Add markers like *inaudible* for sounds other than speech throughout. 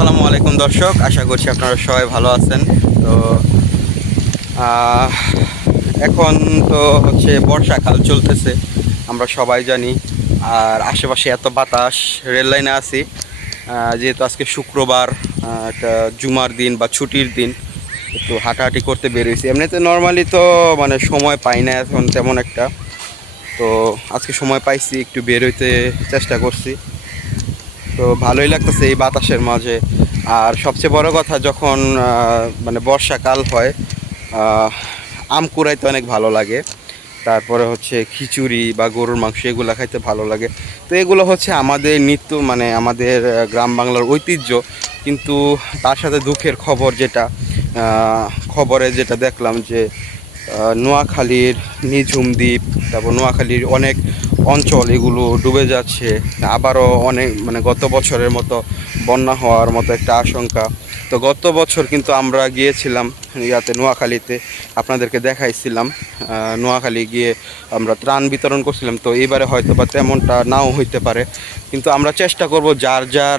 আসসালামু আলাইকুম দর্শক, আশা করছি আপনারা সবাই ভালো আছেন। তো এখন তো হচ্ছে বর্ষাকাল চলতেছে, আমরা সবাই জানি। আর আশেপাশে এত বাতাস, রেল লাইনে আছি। যেহেতু আজকে শুক্রবার একটা জুমার দিন বা ছুটির দিন, একটু হাঁটাহাঁটি করতে বেরিয়েছি। এমনিতে নর্মালি তো মানে সময় পাই না এখন তেমন একটা। তো, আজকে সময় পাইছি, একটু বেরোইতে চেষ্টা করছি। তো, ভালোই লাগতেছে এই বাতাসের মাঝে। আর সবচেয়ে বড় কথা যখন মানে বর্ষাকাল হয় আম কুড়াইতে অনেক ভালো লাগে। তারপরে হচ্ছে খিচুড়ি বা গরুর মাংস এগুলো খাইতে ভালো লাগে। তো এগুলো হচ্ছে আমাদের নিত্য মানে আমাদের গ্রাম বাংলার ঐতিহ্য। কিন্তু তার সাথে দুঃখের খবর যেটা খবরে যেটা দেখলাম যে নোয়াখালীর নিঝুম দ্বীপ, তারপর নোয়াখালীর অনেক অঞ্চল এগুলো ডুবে যাচ্ছে। আবারও অনেক মানে গত বছরের মতো বন্যা হওয়ার মতো একটা আশঙ্কা। তো গত বছর কিন্তু আমরা গিয়েছিলাম ইয়াতে নোয়াখালীতে, আপনাদেরকে দেখাইছিলাম নোয়াখালী গিয়ে আমরা ত্রাণ বিতরণ করছিলাম। তো এবারে হয়তো বা তেমনটা নাও হইতে পারে। কিন্তু আমরা চেষ্টা করব যার যার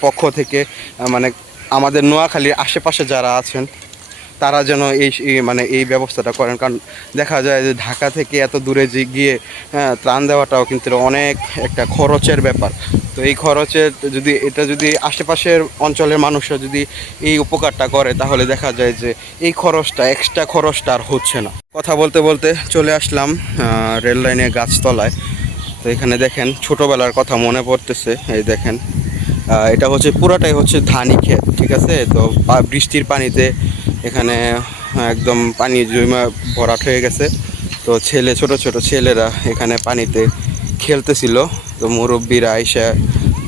পক্ষ থেকে মানে আমাদের নোয়াখালীর আশেপাশে যারা আছেন, তারা যেন এই, এই- মানে এই ব্যবস্থাটা করেন। কারণ দেখা যায় যে ঢাকা থেকে এত দূরে যে গিয়ে হ্যাঁ ত্রাণ দেওয়াটাও কিন্তু অনেক একটা খরচের ব্যাপার। তো এই খরচে যদি এটা যদি আশেপাশের অঞ্চলের মানুষরা যদি এই উপকারটা করে, তাহলে দেখা যায় যে এই খরচটা এক্সট্রা খরচটা আর হচ্ছে না। কথা বলতে বলতে চলে আসলাম রেল লাইনের গাছতলায়। তো এখানে দেখেন, ছোটোবেলার কথা মনে পড়তেছে, এই দেখেন। এটা হচ্ছে, পুরাটাই হচ্ছে ধানি ক্ষেত, ঠিক আছে? তো বৃষ্টির পানিতে এখানে একদম পানি জমা ভরাট হয়ে গেছে। তো ছেলে, ছোট ছোট ছেলেরা এখানে পানিতে খেলতেছিল। তো মুরব্বীরা আইসা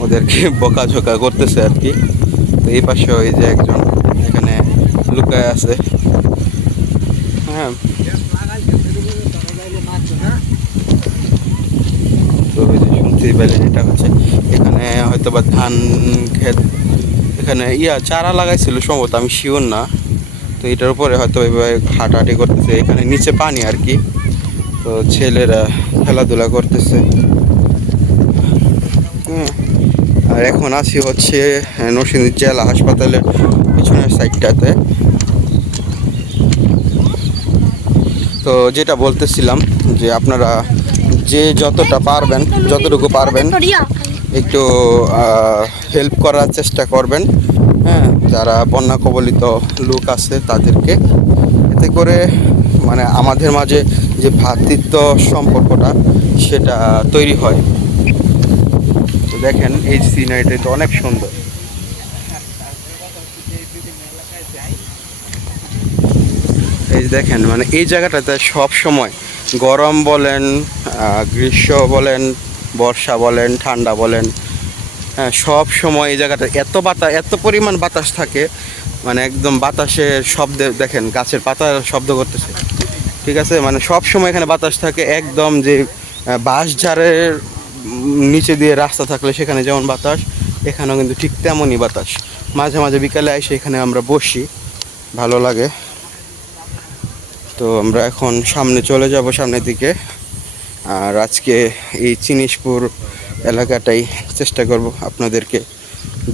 ওদেরকে *laughs* বকাঝোকা করতেছে আর কি। তো এই পাশে ওই যে একজন এখানে লুকায় আছে। হ্যাঁ। তো শুনতেই হচ্ছে। এখানে হয়তো বা ধান ক্ষেত, এখানে ইয়া চারা লাগাইছিল সম্ভবত, আমি শিওর না। তো এটার হয়তো হাঁটাহাঁটি করতেছে, এখানে নিচে পানি আর কি। তো ছেলেরা খেলাধুলা করতেছে। আর এখন আছি হচ্ছে নরসিংদী জেলা হাসপাতালের পিছনের সাইডটাতে। তো যেটা বলতেছিলাম যে আপনারা যে যতটা পারবেন, যতটুকু পারবেন, একটু হেল্প করার চেষ্টা করবেন। হ্যাঁ যারা বন্যা কবলিত লোক আছে তাদেরকে। এতে করে মানে আমাদের মাঝে যে ভ্রাতৃত্ব সম্পর্কটা, সেটা তৈরি হয়। দেখেন এই সিনারিটা তো অনেক সুন্দর। এই দেখেন মানে এই জায়গাটাতে সব সময় গরম বলেন গ্রীষ্ম বলেন, বর্ষা বলেন, ঠান্ডা বলেন হ্যাঁ সব সময় এই জায়গাটা এত বাতাস এত পরিমাণ বাতাস থাকে মানে একদম বাতাসে শব্দ, দেখেন, গাছের পাতা শব্দ করতেছে। ঠিক আছে? মানে সব সময় এখানে বাতাস থাকে, একদম যে বাঁশঝাড়ের নিচে দিয়ে রাস্তা থাকলে সেখানে যেমন বাতাস, এখানেও কিন্তু ঠিক তেমনই বাতাস। মাঝে মাঝে বিকালে এসে এখানে আমরা বসি, ভালো লাগে। তো আমরা এখন সামনে চলে যাব সামনের দিকে। আর আজকে এই চিনিসপুর এলাকাটাই চেষ্টা করব আপনাদেরকে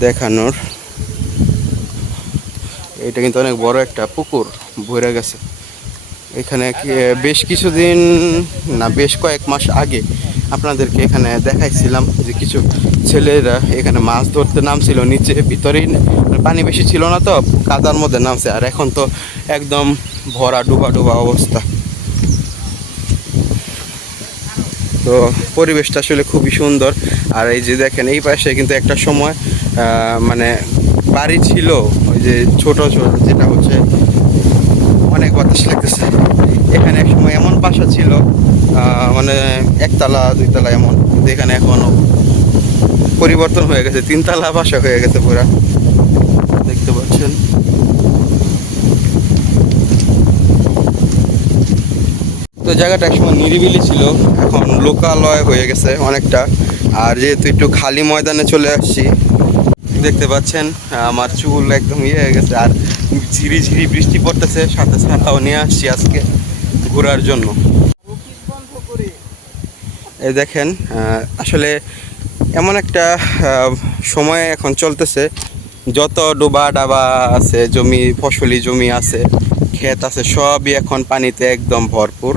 দেখানোর। এটা কিন্তু অনেক বড় একটা পুকুর, ভরে গেছে। এখানে বেশ কিছুদিন, না, বেশ কয়েক মাস আগে আপনাদেরকে এখানে দেখাইছিলাম যে কিছু ছেলেরা এখানে মাছ ধরতে নামছিল, নিচে ভিতরেই মানে পানি বেশি ছিল না তো, কাদার মধ্যে নামছে, আর এখন তো একদম ভরা, ডুবা ডুবা অবস্থা। তো পরিবেশটা আসলে খুবই সুন্দর, আর এই যে দেখেন, এই পাশে কিন্তু একটা সময় মানে বাড়ি ছিল, ওই যে ছোট ছোট, যেটা হচ্ছে অনেক বাতাস লাগতেছে। এখানে এক সময় এমন বাসা ছিল মানে একতলা, দুইতলা এমন, কিন্তু এখানে এখনও পরিবর্তন হয়ে গেছে, তিনতলা বাসা হয়ে গেছে পুরা। দেখতে পাচ্ছেন? তো জায়গাটা একসময় নিরিবিলি ছিল, এখন লোকালয় হয়ে গেছে অনেকটা। আর যেহেতু একটু খালি ময়দানে চলে আসছি, দেখতে পাচ্ছেন আমার চুল একদম ইয়ে হয়ে গেছে। আর ঝিরি ঝিরি বৃষ্টি পড়তেছে, সাথে ছাতাও নিয়ে আসছি আজকে ঘোরার জন্য। এই দেখেন আসলে এমন একটা সময় এখন চলতেছে, যত ডোবা ডাবা আছে, জমি, ফসলি জমি আছে, ক্ষেত আছে, সবই এখন পানিতে একদম ভরপুর।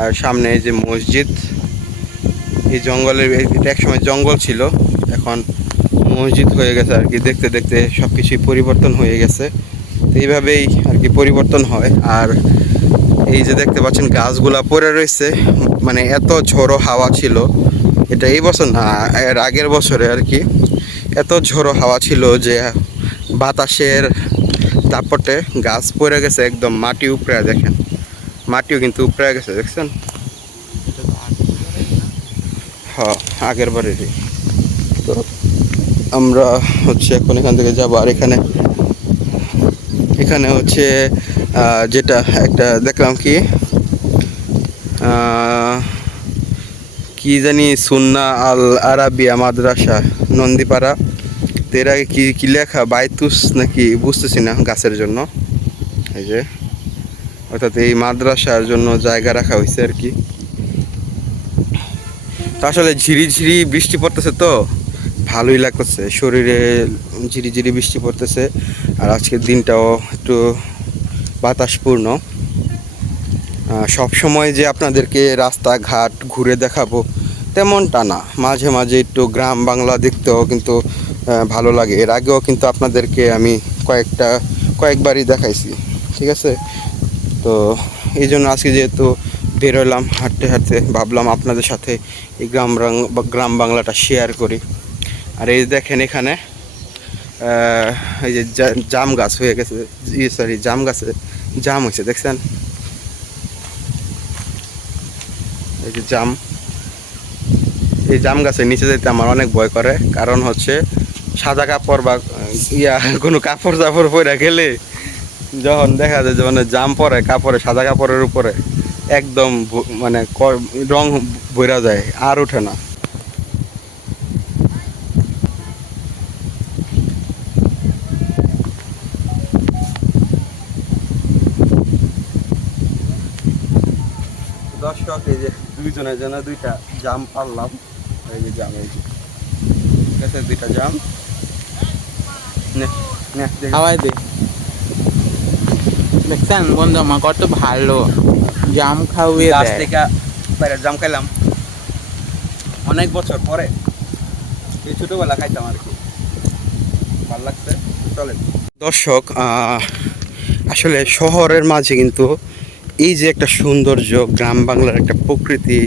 আর সামনে এই যে মসজিদ, এই জঙ্গলের এটা একসময় জঙ্গল ছিল, এখন মসজিদ হয়ে গেছে আর কি, দেখতে দেখতে সব কিছুই পরিবর্তন হয়ে গেছে। এইভাবেই আর কি পরিবর্তন হয়। আর এই যে দেখতে পাচ্ছেন, গাছগুলা পড়ে রয়েছে। মানে এত ঝোড়ো হাওয়া ছিল। এটা এই বছর না, এর আগের বছরে আর কি। এত ঝোড়ো হাওয়া ছিল যে বাতাসের দাপটে গাছ পড়ে গেছে একদম মাটি উপরে দেখেন। মাটিও কিন্তু উপরে গেছে, দেখছেন? হ্যাঁ আগের বারেরই। তো আমরা হচ্ছে এখন এখান থেকে যাব। আর এখানে এখানে হচ্ছে যেটা একটা দেখলাম কি কি জানি সুন্না আল আরাবিয়া মাদ্রাসা, নন্দীপাড়া। তো এর আগে কি কি লেখা? বাইতুস নাকি? বুঝতেছি না গাছের জন্য। এই যে, অর্থাৎ এই মাদ্রাসার জন্য জায়গা রাখা হয়েছে আর কি। তা আসলে ঝিরি ঝিরি বৃষ্টি পড়তেছে তো, ভালোই লাগতেছে। শরীরে ঝিরি ঝিরি বৃষ্টি পড়তেছে। আর আজকের দিনটাও একটু বাতাসপূর্ণ। সব সময় যে আপনাদেরকে রাস্তাঘাট ঘুরে দেখাবো তেমনটা না। মাঝে মাঝে একটু গ্রাম বাংলা দেখতেও কিন্তু ভালো লাগে। এর আগেও কিন্তু আপনাদেরকে আমি কয়েকটা, কয়েকবারই দেখাইছি, ঠিক আছে? তো এই জন্য আজকে যেহেতু বেরোলাম হাঁটতে হাঁটতে, ভাবলাম আপনাদের সাথে এই গ্রাম গ্রাম বাংলাটা শেয়ার করি। আর এই দেখেন এখানে এই যে জাম গাছ হয়ে গেছে সরি জাম গাছে, জাম হয়েছে, দেখছেন? এই যে জাম। এই জাম গাছের নিচে যেতে আমার অনেক ভয় করে, কারণ হচ্ছে সাদা কাপড় বা ইয়া, কোনো কাপড় চাপড় পরে গেলে যখন দেখা যায় যে মানে জাম পরে, কাপড়ে, সাদা কাপড়ের উপরে, একদম মানে রং বইরা যায়, আর ওঠে না দর্শক এই যে দুইজনের জন্য দুইটা জাম পারলাম। এই যে জাম এই যে। ঠিক আছে দুইটা জাম। নে নে দেখি। দে। দেখছেন বন্ধু আমার কত ভালো। জাম খাওয়িয়ে গাছ থেকে বাইরে জাম খাইলাম। অনেক বছর পরে এই ছোটবেলা খাইতাম আর কি। ভালো লাগছে চলেন। দর্শক আসলে শহরের মাঝে কিন্তু এই যে একটা সৌন্দর্য, গ্রাম বাংলার একটা প্রকৃতি,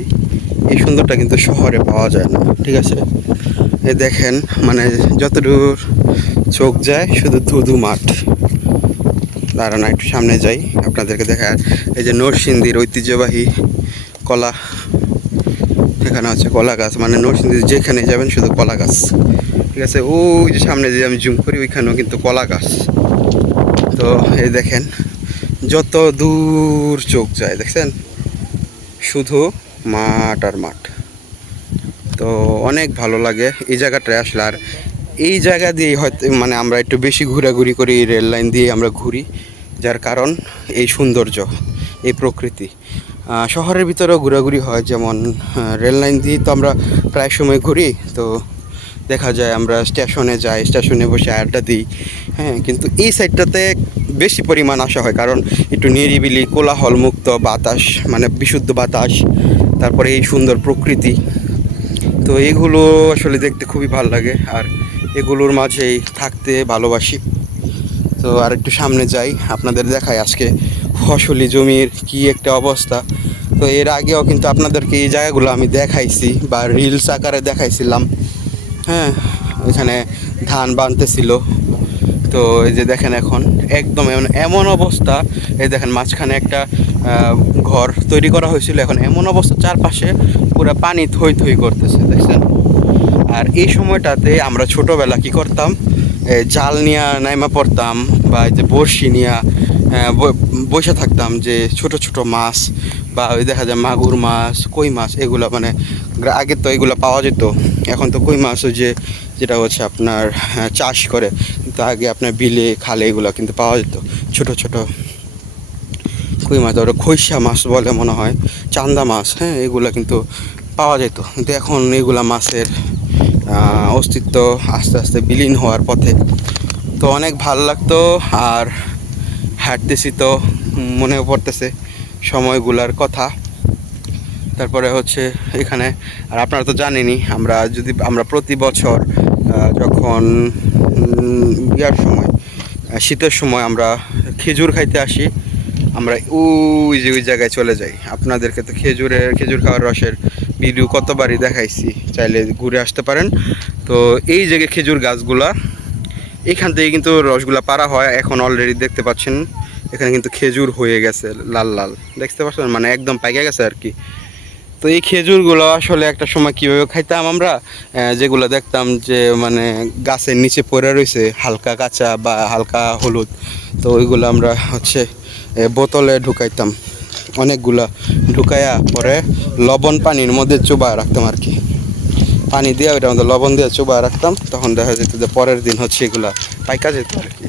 এই সুন্দরটা কিন্তু শহরে পাওয়া যায় না, ঠিক আছে? এই দেখেন মানে যতদূর চোখ যায়, শুধু ধুধু মাঠ। দাঁড়ান, একটু সামনে যাই, আপনাদেরকে দেখা এই যে নরসিংদীর ঐতিহ্যবাহী কলা, এখানে আছে কলা গাছ মানে নরসিংদীর যেখানে যাবেন শুধু কলা গাছ, ঠিক আছে? ওই যে সামনে যে আমি জুম করি, ওইখানেও কিন্তু কলা গাছ। তো এই দেখেন যত দূর চোখ যায়, দেখছেন? শুধু মাঠ আর মাঠ। তো অনেক ভালো লাগে এই জায়গাটায় আসলে। আর এই জায়গা দিয়ে হয়তো মানে আমরা একটু বেশি ঘোরাঘুরি করি রেল লাইন দিয়ে আমরা ঘুরি, যার কারণ এই সৌন্দর্য, এই প্রকৃতি। শহরের ভিতরেও ঘোরাঘুরি হয়, যেমন রেল লাইন দিয়ে তো আমরা প্রায় সময় ঘুরি, তো দেখা যায়, আমরা স্টেশনে যাই, স্টেশনে বসে আড্ডা দিই। হ্যাঁ কিন্তু এই সাইডটাতে বেশি পরিমাণ আসা হয়, কারণ একটু নিরিবিলি কোলাহল মুক্ত বাতাস মানে বিশুদ্ধ বাতাস, তারপরে এই সুন্দর প্রকৃতি। তো এগুলো আসলে দেখতে খুবই ভালো লাগে, আর এগুলোর মাঝেই থাকতে ভালোবাসি। তো আর একটু সামনে যাই, আপনাদের দেখাই আজকে ফসলি জমির কি একটা অবস্থা। তো এর আগেও কিন্তু আপনাদেরকে এই জায়গাগুলো আমি দেখাইছি, বা রিলস আকারে দেখাইছিলাম। হ্যাঁ এখানে ধান বানতেছিল। তো এই যে দেখেন এখন একদম এমন এমন অবস্থা। এই দেখেন মাঝখানে একটা ঘর তৈরি করা হয়েছিল। এখন এমন অবস্থা, চারপাশে পুরো পানি থই থই করতেছে, দেখছেন? আর এই সময়টাতে আমরা ছোটবেলা কি করতাম? জাল নিয়ে নাইমা পড়তাম বা এই যে বড়শি নিয়ে বসে থাকতাম যে ছোট ছোট মাছ বা ওই দেখা যায় মাগুর মাছ কই মাছ এগুলো মানে আগে তো এগুলো পাওয়া যেত। এখন তো কই মাছ যে যেটা হচ্ছে আপনার হ্যাঁ, চাষ করে। কিন্তু আগে আপনার বিলে খালে এগুলো কিন্তু পাওয়া যেত। ছোট ছোট কই মাছ ধরো খৈশা মাছ বলে মনে হয় চান্দা মাছ হ্যাঁ এগুলো কিন্তু পাওয়া যেত। কিন্তু এখন এগুলা মাছের অস্তিত্ব আস্তে আস্তে বিলীন হওয়ার পথে। তো অনেক ভালো লাগতো আর হাঁটতেছি তো মনে পড়তেছে। সময়গুলার কথা। তারপরে হচ্ছে এখানে, আর আপনারা তো জানেনই, আমরা যদি, আমরা প্রতি বছর যখন ইয়ার সময় শীতের সময় আমরা খেজুর খাইতে আসি, আমরা ওই যে ওই জায়গায় চলে যাই। আপনাদেরকে তো খেজুরের খেজুর খাওয়ার রসের ভিডিও কতবারই দেখাইছি, চাইলে ঘুরে আসতে পারেন। তো এই জায়গায় খেজুর গাছগুলা, এখান থেকে কিন্তু রসগুলা পারা হয়, এখন অলরেডি দেখতে পাচ্ছেন। এখানে কিন্তু খেজুর হয়ে গেছে, লাল লাল। দেখতে পাচ্ছেন? মানে একদম পাইকে গেছে আর কি। তো এই খেজুরগুলো আসলে একটা সময় কীভাবে খাইতাম আমরা? যেগুলো দেখতাম যে মানে গাছের নিচে পড়ে রয়েছে হালকা কাঁচা বা হালকা হলুদ, তো ওইগুলো আমরা হচ্ছে বোতলে ঢুকাইতাম। অনেকগুলা ঢুকাইয়া পরে লবণ পানির মধ্যে চুবা রাখতাম আর কি। পানি দিয়ে ওইটার মধ্যে লবণ দিয়ে চুবা রাখতাম, তখন দেখা যেত যে পরের দিন হচ্ছে এগুলা পাইকা যেত আর কি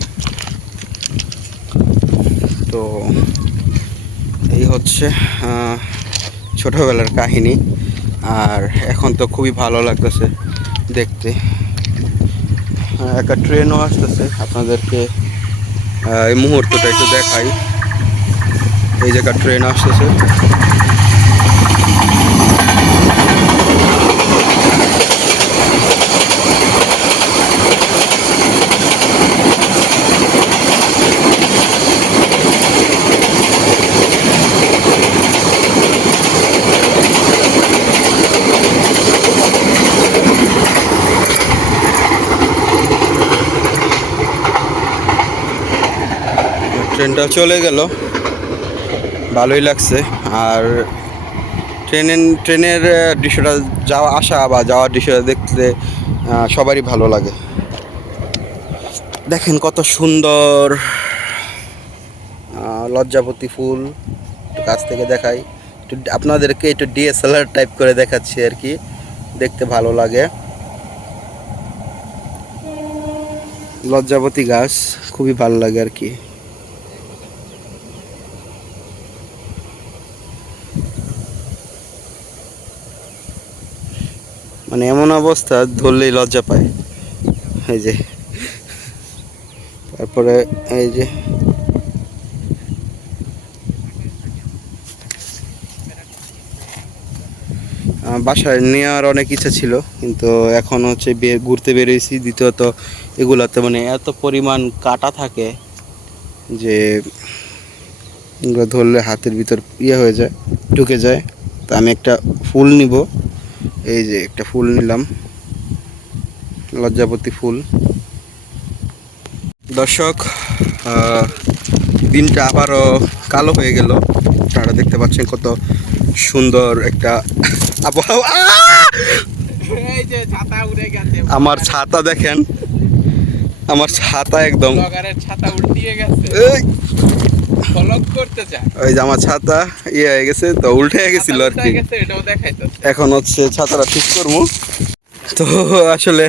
তো এই হচ্ছে ছোটোবেলার কাহিনী। আর এখন তো খুবই ভালো লাগতেছে দেখতে। একটা ট্রেনও আসতেছে, আপনাদেরকে এই মুহূর্তটা একটু দেখাই। এই জায়গা ট্রেন আসতেছে। ট্রেনটা চলে গেল। ভালোই লাগছে। আর ট্রেনের ট্রেনের দৃশ্যটা যাওয়া, আসা বা যাওয়ার দৃশ্যটা দেখতে সবারই ভালো লাগে। দেখেন কত সুন্দর লজ্জাপতি ফুল। কাছ থেকে দেখাই। একটু আপনাদেরকে একটু ডিএসএলআর টাইপ করে দেখাচ্ছি আর কি। দেখতে ভালো লাগে। লজ্জাপতি গাছ, খুবই ভালো লাগে আর কি। মানে এমন অবস্থা, ধরলেই লজ্জা পায়। এই যে। তারপরে এই যে। বাসায় নেওয়ার অনেক ইচ্ছা ছিল, কিন্তু এখন হচ্ছে ঘুরতে বেরিয়েছি। দ্বিতীয়ত, এগুলাতে মানে এত পরিমাণ কাটা থাকে যে এগুলো ধরলে হাতের ভিতর ইয়ে হয়ে যায়, ঢুকে যায়। তো আমি একটা ফুল নিব। এই যে একটা ফুল নিলাম। লজ্জাপতি ফুল। দর্শক দিনটা আবারও কালো হয়ে গেল। আপনারা দেখতে পাচ্ছেন কত সুন্দর একটা আবহাওয়া। এই যে ছাতা উড়ে গেছে। আমার ছাতা দেখেন। আমার ছাতা একদম। ছাতা উল্টিয়ে গেছে। এই, করতে চায়। ওই যে আমার ছাতা ইয়ে হয়ে গেছে তো উল্টে গেছিল আর কি। এখন হচ্ছে ছাতাটা ঠিক করব। তো আসলে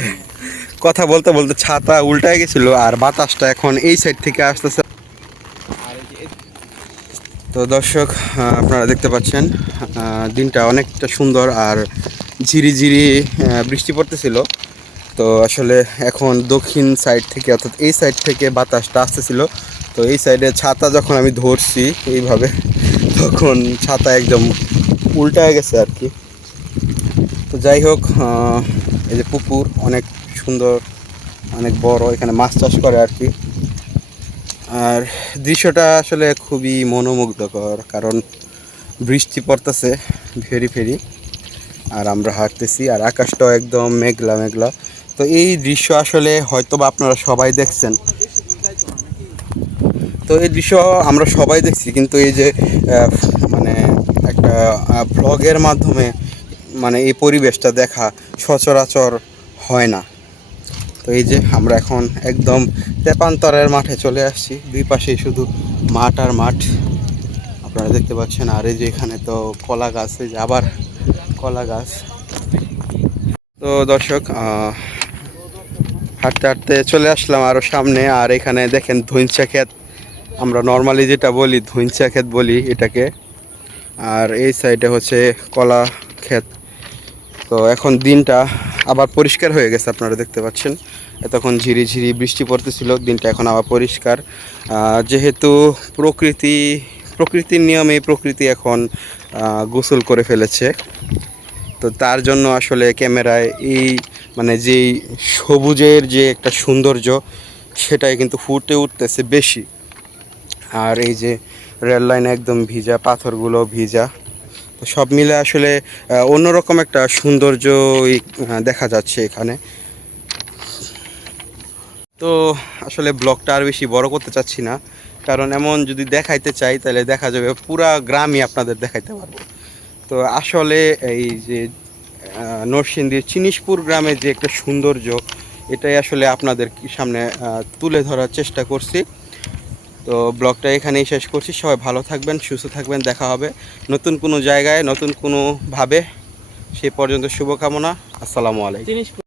কথা বলতে বলতে ছাতা উল্টায় গেছিল আর বাতাসটা এখন এই সাইড থেকে আসতেছে। তো দর্শক আপনারা দেখতে পাচ্ছেন দিনটা অনেকটা সুন্দর আর ঝিরিঝিরি আহ, বৃষ্টি পড়তেছিল। তো আসলে এখন দক্ষিণ সাইড থেকে অর্থাৎ এই সাইড থেকে বাতাসটা আসতেছিল। তো এই সাইডে ছাতা যখন আমি ধরছি এইভাবে, তখন ছাতা একদম উল্টায় গেছে আর কি। তো যাই হোক এই যে পুকুর অনেক সুন্দর, অনেক বড়, এখানে মাছ চাষ করে আর কি। আর দৃশ্যটা আসলে খুবই মনোমুগ্ধকর, কারণ বৃষ্টি পড়তেছে ফেরি ফেরি আর আমরা হাঁটতেছি আর আকাশটাও একদম মেঘলা মেঘলা। তো এই দৃশ্য আসলে হয়তো বা আপনারা সবাই দেখছেন তো এই দৃশ্য আমরা সবাই দেখছি, কিন্তু এই যে মানে একটা ব্লগের মাধ্যমে মানে এই পরিবেশটা দেখা সচরাচর হয় না। তো এই যে আমরা এখন একদম তেপান্তরের মাঠে চলে আসছি, দুই পাশেই শুধু মাঠ আর মাঠ। আপনারা দেখতে পাচ্ছেন, আর এই যে এখানে তো কলা গাছ, এই যে আবার কলা গাছ। তো দর্শক হাঁটতে হাঁটতে চলে আসলাম আরও সামনে, আর এখানে দেখেন ধৈঞ্চা ক্ষেত। আমরা নর্মালি যেটা বলি ধৈঞ্চা ক্ষেত বলি এটাকে। আর এই সাইডে হচ্ছে কলা ক্ষেত। তো এখন দিনটা আবার পরিষ্কার হয়ে গেছে, আপনারা দেখতে পাচ্ছেন। তখন ঝিরি ঝিরি বৃষ্টি পড়তেছিল, দিনটা এখন আবার পরিষ্কার। যেহেতু প্রকৃতি, প্রকৃতির নিয়মে প্রকৃতি এখন গোসল করে ফেলেছে। তো তার জন্য আসলে ক্যামেরায় এই মানে যেই সবুজের যে একটা সৌন্দর্য, সেটাই কিন্তু ফুটে উঠতেছে বেশি। আর এই যে রেল লাইন একদম ভিজা পাথরগুলো ভিজা। তো সব মিলে আসলে অন্যরকম একটা সৌন্দর্য দেখা যাচ্ছে এখানে। তো আসলে ব্লগটা আর বেশি বড় করতে চাচ্ছি না, কারণ এমন যদি দেখাইতে চাই, তাহলে দেখা যাবে পুরা গ্রামই আপনাদের দেখাইতে পারব। তো আসলে এই যে নরসিংদীর চিনিশপুর গ্রামের যে একটা সৌন্দর্য, এটাই আসলে আপনাদের সামনে তুলে ধরার চেষ্টা করছি। তো ব্লগটা এখানেই শেষ করছি। সবাই ভালো থাকবেন, সুস্থ থাকবেন, দেখা হবে নতুন কোনো জায়গায়, নতুন কোনোভাবে। সে পর্যন্ত শুভকামনা। আসসালামু আলাইকুম।